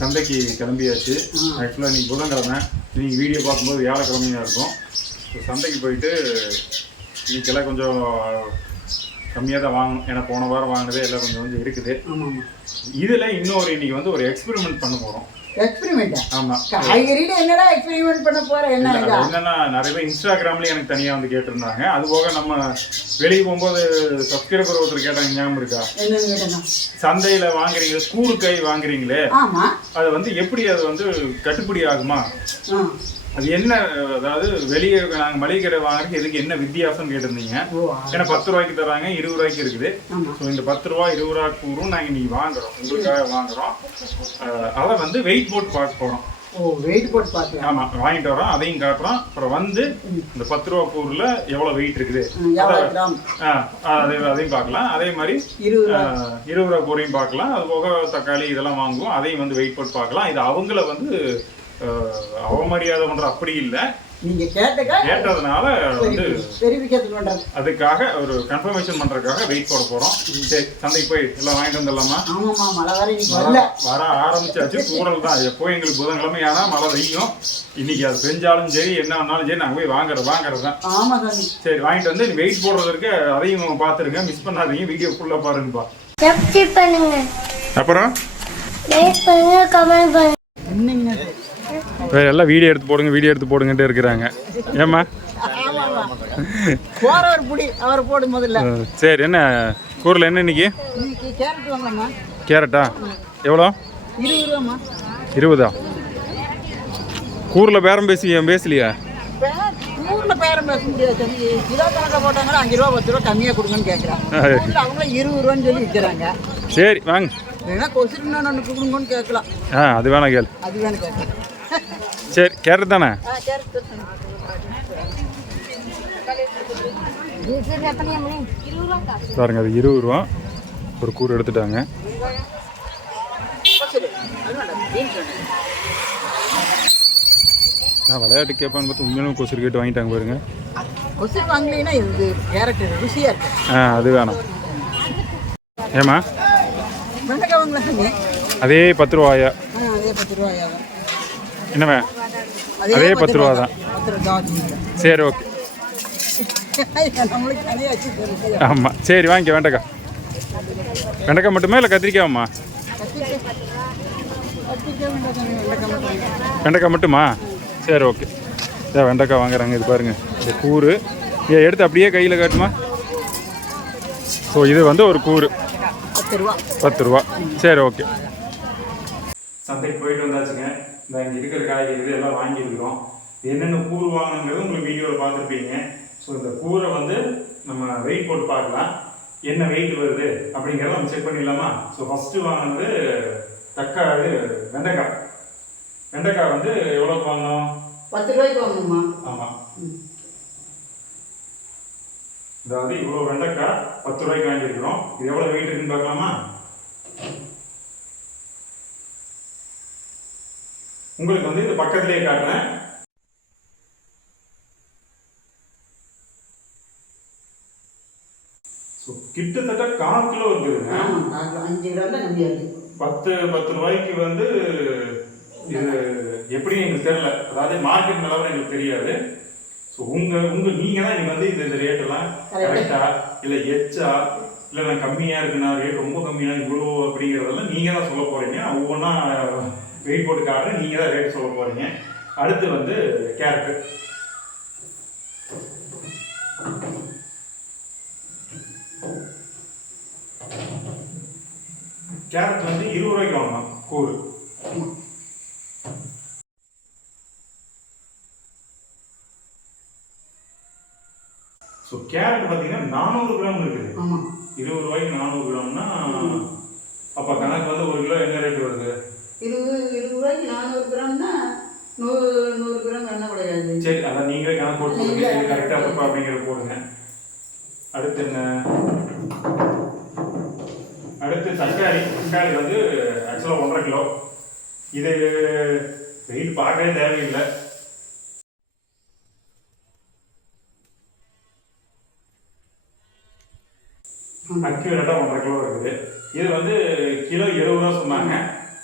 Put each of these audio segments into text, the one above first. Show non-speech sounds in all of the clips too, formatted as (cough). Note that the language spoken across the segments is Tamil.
சந்தைக்கு கிளம்பியாச்சு. ஆக்சுவலாக இன்னைக்கு புதன்கிழமை. நீங்கள் வீடியோ பார்க்கும்போது வியாழக்கிழமையாக இருக்கும். ஸோ சந்தைக்கு போயிட்டு இன்னைக்கெல்லாம் கொஞ்சம் கம்மியாக தான் வாங்கணும் ஏன்னா போன வாரம் வாங்கினதே எல்லாம் கொஞ்சம் கொஞ்சம் இருக்குது. இதில் இன்னொரு இன்னைக்கு வந்து ஒரு எக்ஸ்பெரிமெண்ட் பண்ண போகிறோம் என்னன்னா நிறைய பேர் இன்ஸ்டாகிராம்லயே எனக்கு தனியா வந்து கேட்டிருந்தாங்க. அது போக நம்ம வெளியே போகும்போது சப்ஸ்கிரைபர் ஒருத்தர் கேட்டாங்க ஞாபகம் இருக்கா? சந்தையில வாங்குறீங்க கூறுக்காய் வாங்குறீங்களே ஆமா. அது வந்து எப்படி அது வந்து கட்டுப்படி ஆகுமா? அது என்ன அதாவது வெளியே நாங்க மளிகை கடை வாங்குறதுக்கு எதுக்கு என்ன வித்தியாசம் கேட்டிருந்தீங்க? ஏன்னா பத்து ரூபாய்க்கு தராங்க இருபது ரூபாய்க்கு இருக்குது. ஸோ இந்த பத்து ரூபா இருபது ரூபா கூறும் நாங்க இன்னைக்கு வாங்குறோம். உங்களுக்காக வாங்குறோம். அதை வந்து வெயிட் போட்டு பார்க்க போறோம். ஓ வெயிட் போட்டு பார்க்கலாம் ஆமா வாங்கிட்டு வரோம் அதையும் காட்டுறோம். அப்புறம் வந்து இந்த பத்து ரூபா கூறுல எவ்வளவு வெயிட் இருக்குது? ஆ, அதை அதையும் பார்க்கலாம். அதே மாதிரி இருபது ரூபா. கூரையும் பார்க்கலாம். அது போக தக்காளி இதெல்லாம் வாங்குவோம். அதையும் வந்து வெயிட் போட்டு பார்க்கலாம். இது அவங்கள வந்து அவமரியாதை பண்ற அப்படி இல்லை. நீங்க கேட்டக்கா கேட்டதுனால வந்து வெரிஃபிகேஷன் பண்றது. அதுக்காக ஒரு கன்ஃபர்மேஷன் பண்றதுக்காக வெயிட் போட போறோம். சரி சந்தைக்கு போய் எல்லாம் வாங்கிட்டு வந்துடலாமா? ஆமாம்மா மழை வர இன்னைக்கு வரல. வர ஆரம்பிச்சாச்சு தூரல் தான். எப்போ எங்களுக்கு புதன்கிழமை ஆனா மழை வெய்யும் இன்னைக்கு அது பெஞ்சாலும் சரி என்ன ஆனாலும் சரி நாங்க போய் வாங்குறது வாங்குறது தான். ஆமா சாமி. சரி வாங்கிட்டு வந்து வெயிட் போடுறதுக்கு அதையும் பார்த்துருங்க. மிஸ் பண்ணாதீங்க வீடியோ ஃபுல்லாக பாருங்கப்பா. சப்ஸ்கிரைப் பண்ணுங்க. அப்புறம்? லைக் பண்ணுங்க கமெண்ட் பண்ணுங்க. என்னங்க? வேற எல்லாம் வீடியோ எடுத்து போடுங்க வீடியோ எடுத்து போடுங்கன்ட்டு இருக்கிறாங்க. ஏம்மா? போறவர் புடி அவர் போடு முதல்ல. அஹ், சரி என்ன கூரில் என்ன இன்னைக்கு? கேரட்டா? எவ்வளோ? இருபது? கூரில் பேரம் பேசி பேசலையா? ஊர்ல பேரம் பேச முடியாது. சாமி கிலோ கணக்கா போட்டாங்கன்னா அஞ்சு ரூபா பத்து ரூபா கம்மியா கொடுங்கன்னு கேட்கறாங்க ஊர்ல அவங்க இருபது ரூபான்னு சொல்லி விற்கிறாங்க சரி வாங்க. வேணா கொசுருன்னா ஒன்று கொடுங்கன்னு கேட்கலாம். ஆ அது வேணாம் கேள். அது வேணும் கேட்கலாம். சரி கேரட் தானே. பாருங்க அது இருபது ரூபா ஒரு கூறு எடுத்துட்டாங்க. நான் விளையாட்டு கேட்பான்னு பார்த்து உண்மையிலும் கொசுறு கேட்டு வாங்கிட்டாங்க பாருங்க. கொசுரு வாங்கலைன்னா இது கேரட் ருசியா இருக்கு. ஆ அது வேணாம். சாமி அதே பத்து ரூபாயா? அதே பத்து ரூபாயா. என்னவே அதே பத்து ரூபா தான். சரி ஓகே. ஆமாம் சரி வாங்கிக்க வெண்டைக்காய் வெண்டைக்காய் மட்டுமே இல்லை கத்திரிக்காய்மா கத்திரிக்காய் கத்திரிக்காய் வேண்டாம் சாமி வெண்டைக்காய் மட்டும்? சரி ஓகே. ஏன் வெண்டைக்காய் வாங்குறாங்க இது பாருங்க. இந்த கூறு. இதை எடுத்து அப்படியே கையில் காட்டுமா? ஸோ இது வந்து ஒரு கூறு. பத்து ரூபா. பத்து ரூபா. சரி ஓகே. சந்தைக்கு போயிட்டு வந்தாச்சுங்க. இந்த இங்கே இருக்கிற காய்கறி எல்லாம் வாங்கியிருக்கிறோம். என்னென்ன கூறு வாங்கணுங்கிறது உங்களுக்கு வீடியோவில் பார்த்துருப்பீங்க. ஸோ இந்த கூரை வந்து நம்ம வெயிட் போட்டு பார்க்கலாம். என்ன வெயிட் வருது அப்படிங்கிறத நம்ம செக் பண்ணிடலாமா? ஸோ ஃபஸ்ட்டு வாங்கினது தக்காளி வெண்டைக்காய். வெண்டைக்காய் வந்து எவ்வளோக்கு வாங்கினோம் பத்து ரூபாய்க்கு வாங்கணுமா ஆமாம் அதாவது இவ்வளோ வெண்டைக்காய் பத்து ரூபாய்க்கு வாங்கியிருக்கிறோம். இது எவ்வளோ வெயிட் இருக்குன்னு பார்க்கலாமா? உங்களுக்கு வந்து இது பக்கத்திலேயே காட்டுறேன். ஸோ கிட்டத்தட்ட கால் கிலோ இருக்குதுங்க. அஞ்சு கம்மியாக பத்து பத்து ரூபாய்க்கு வந்து இது எப்படி எங்களுக்கு தெரியல. அதாவது மார்க்கெட் நிலவரம் எங்களுக்கு தெரியாது. ஸோ உங்க உங்க நீங்க தான் எனக்கு வந்து இந்த இந்த ரேட் எல்லாம் கரெக்டா இல்ல எச்சா இல்ல நான் கம்மியா இருக்குண்ணா ரேட் ரொம்ப கம்மியா இவ்வளோ அப்படிங்கறதெல்லாம் நீங்க தான் சொல்ல போறீங்க. ஒவ்வொன்றா வெயிட் போட்டு காட்டுறேன் நீங்க தான் ரேட் சொல்ல போறீங்க. அடுத்து வந்து கேரட் கேரட் வந்து இருபது ரூபாய்க்கு வாங்கலாம் கூறு ஸோ கேரட் பார்த்தீங்கன்னா நானூறு கிராம் இருக்குது. இருபது ரூபாய்க்கு நானூறு கிராம்னா அப்போ கணக்கு வந்து ஒரு கிலோ என்ன ரேட் வருது? இருபது ரூபாய்க்கு நானூறு கிராம்னா நூறு நூறு கிராம் எண்ணெய் கிடையாது. சரி அதான் நீங்களே கணக்கு போட்டு சொல்லுங்க கரெக்டாக தப்பா அப்படிங்கிறத போடுங்க. அடுத்து என்ன? அடுத்து தக்காளி. தக்காளி வந்து ஆக்சுவலாக ஒன்றரை கிலோ. இது வெயிட் பார்க்கவே தேவையில்லை. அக்யூரேட்டாக ஒன்றரை கிலோ இருக்குது. இது வந்து கிலோ இருபது ரூபா சொன்னாங்க.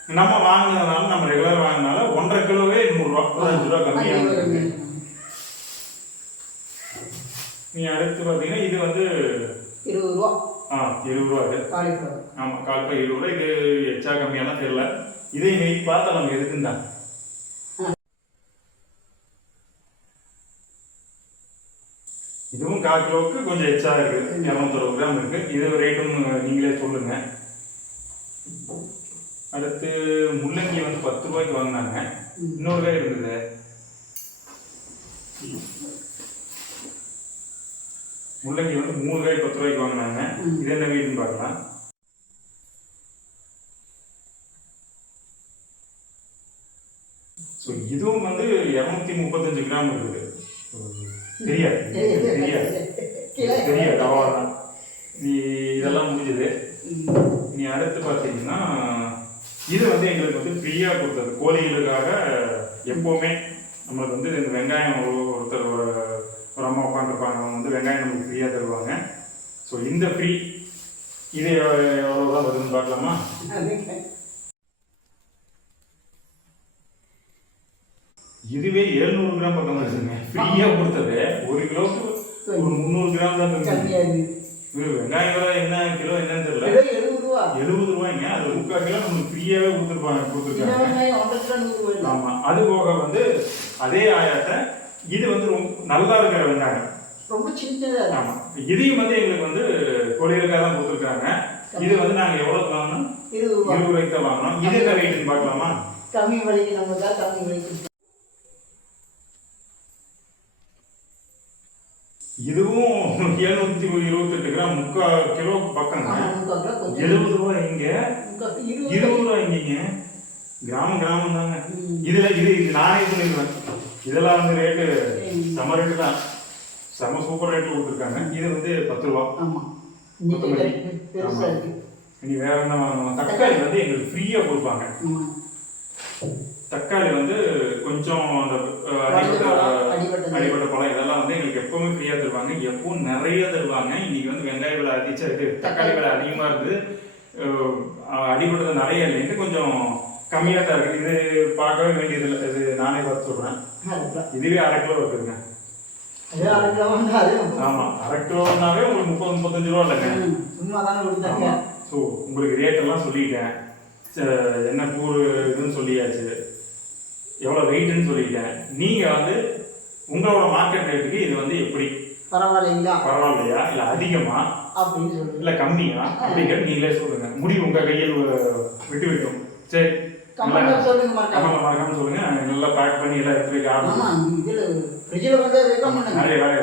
நம்ம வாங்கினதுனால நம்ம ரெகுலர் வாங்கினால ஒன்றரை கிலோவே நூறுரூவா ஒரு அஞ்சு ரூபா கம்மியாக இருக்கு நீ அடுத்து பார்த்தீங்கன்னா இது வந்து இருபது ரூபா ஆ இருபது ரூபா இது. காலிஃப்ளவர். ஆமாம் கால் பை இருபது ரூபா இது எச்சா கம்மியாலாம் தெரியல. இதே இன்னைக்கு பார்த்தா நம்ம எதுக்குன்னு தான் இதுவும் கால் கிலோவுக்கு கொஞ்சம் எச்சா இருக்கு. இரநூத்தறுபது கிராம் இருக்கு. இது ரேட்டும் நீங்களே சொல்லுங்க. அடுத்து முள்ளங்கி வந்து பத்து ரூபாய்க்கு வாங்கினாங்க. இன்னொரு காய் இருந்தது. முள்ளங்கி வந்து மூணு காய் பத்து ரூபாய்க்கு வாங்கினாங்க. இது என்ன வீடுன்னு பார்க்கலாம். ஸோ இதுவும் வந்து இரநூத்தி முப்பத்தஞ்சு கிராம் இருக்குது. தெரியாது. (laughs) தெரியாது. தெரியாது. அவ்வளோதான் நீ இதெல்லாம் முடிஞ்சது. நீ அடுத்து பார்த்தீங்கன்னா இது வந்து எங்களுக்கு வந்து ஃப்ரீயாக கொடுத்தது. கோழிகளுக்காக எப்போவுமே நம்மளுக்கு வந்து இந்த வெங்காயம் ஒருத்தர் ஒரு ஒரு அம்மா உட்காந்துருப்பாங்க அவங்க வந்து வெங்காயம் நமக்கு ஃப்ரீயாக தருவாங்க. ஸோ இந்த ஃப்ரீ இது எவ்வளோதான் வருதுன்னு பார்க்கலாமா இதுவே 700 கிராம் பக்கம் வருதுங்க ஃப்ரீயாக கொடுத்தது ஒரு கிலோவுக்கு ஒரு முந்நூறு கிராம் தான் தருது. கம்மியாக இருக்குது இது வெங்காயம் விலை என்ன கிலோ என்னன்னு தெரியல கிலோ எழுபது ரூபா எழுபது ரூபாய்ங்க அது முக்கால் கிலோ நமக்கு ஃப்ரீயாகவே கொடுத்துருப்பாங்க சின்ன கொடுத்துருக்காங்க வெங்காயம் ஒன்றரை கிலோ நூறு ரூபாய் ஆமா அது போக வந்து அதே ஆயாட்ட இது வந்து ரொம்ப நல்லா இருக்கிற வெங்காயம் ரொம்ப சின்னதாக இருக்கு ஆமா. இதையும் வந்து எங்களுக்கு வந்து கோழிகளுக்காக தான் கொடுத்துருக்காங்க. இது வந்து நாங்க எவ்வளவு வாங்கினோம் ரூபா இருபது ரூபாய்க்கு தான் வாங்கினோம் இது என்ன ரேட்டுன்னு பார்க்கலாமா? கம்மி விலைக்கு நம்ம தான் கம்மி விலைக்கு இதுவும் எழுநூத்தி இருபத்தெட்டு கிராம் முக்கால் கிலோ கொஞ்சம். எழுபது ரூபாய் இங்க. இருபது. ரூபாய் இங்கீங்க. கிராமம் கிராமம் தாங்க. இதுல இது இது நானே சொல்லிடுவேன் இதெல்லாம் வந்து ரேட்டு. செம ரேட்டு தான். செம சூப்பர் ரேட்ல கொடுத்துருக்காங்க. இது வந்து பத்து ரூபா. கொத்தமல்லி. இனி வேற என்ன வாங்கணும் தக்காளி வந்து எங்களுக்கு ஃப்ரீயா கொடுப்பாங்க. தக்காளி வந்து கொஞ்சம் அந்த அடிபட்ட. அடிபட்ட பழம். இதெல்லாம் வந்து எங்களுக்கு எப்பவுமே ஃப்ரீயா தருவாங்க. எப்பவும் நிறைய தருவாங்க. இன்னைக்கு வந்து வெங்காய விலை அதிக இது தக்காளி விலை அதிகமா இருக்குது. அடிபட்டது நிறைய இல்லைன்னு கொஞ்சம் கம்மியா தான் இருக்கு. இது பார்க்கவே வேண்டியது இல்லை இது நானே பார்த்து சொல்றேன். அதுதான். இதுவே அரை கிலோ இருக்குதுங்க. ஆமா அரை கிலோனாவே உங்களுக்கு முப்பது முப்பத்தஞ்சு ரூபா இல்லைங்க. சும்மா தானே கொடுத்தாங்க. ஸோ உங்களுக்கு ரேட் எல்லாம் சொல்லிட்டேன். என்ன கூறு இதுன்னு சொல்லியாச்சு. எவ்வளோ வெயிட்னு சொல்லிட்டேன். நீங்கள் வந்து உங்களோட மார்க்கெட் ரேட்டுக்கு இது வந்து எப்படி? பரவாயில்லைங்களா? பரவாயில்லையா? இல்லை அதிகமா? அப்படின்னு சொல்லுங்க. இல்லை கம்மியா? அப்படிங்கிறது நீங்களே சொல்லுங்க. முடிவு உங்கள் கையில் விட்டு வைக்கும் சரி. சொல்லுங்க மறக்காம. சொல்லுங்க. நல்லா பேக் பண்ணி எல்லாம் எடுத்து வைக்க ஆரம்பிச்சு ஃப்ரிட்ஜில் வந்து வைக்க பண்ணுங்க? நிறைய வேலை